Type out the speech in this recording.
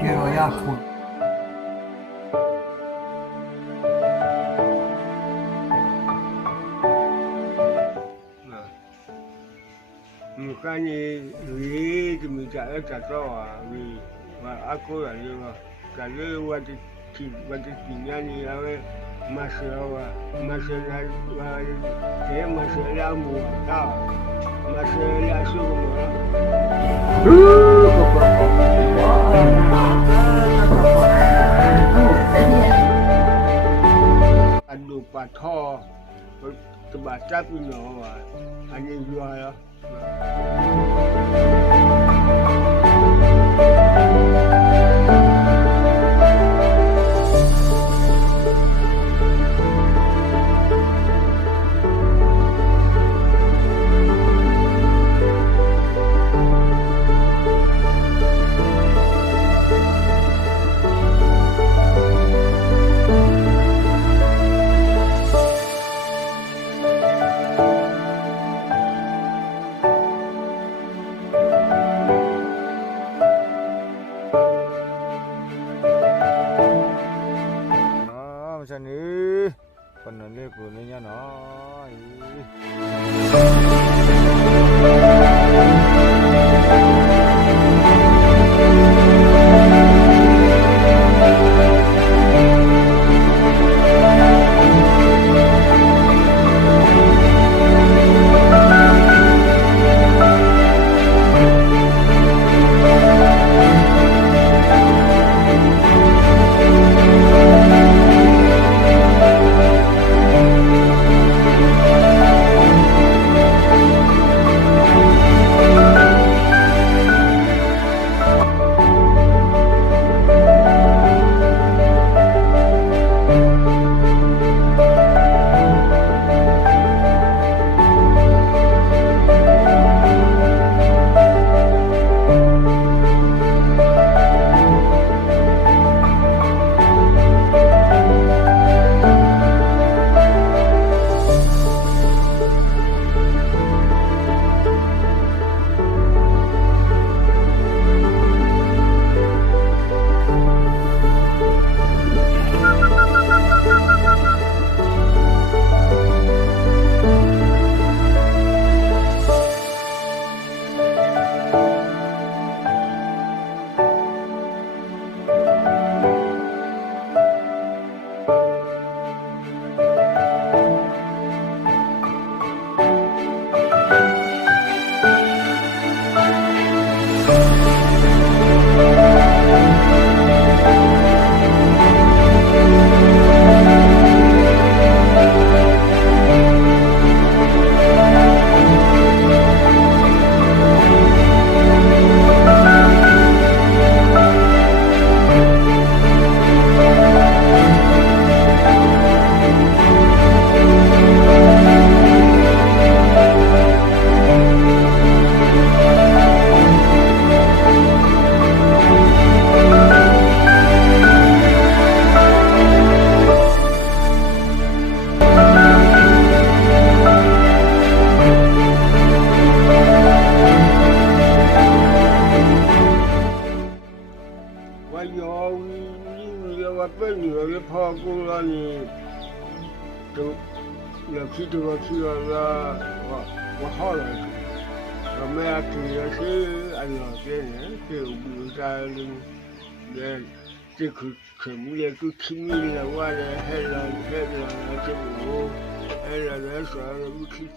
给我要哭。Makanya ini demikian cakap aku lagi kalau waktu tinggalnya awak masalah saya masalah muda masalah semua. Aduh patah terbaca punya hanya jual. Macam ni, penuh kuningnya noh.我好了，我们要这些按照这呢，就比如在这科目也都听明了，我的还让这个还让人说不听。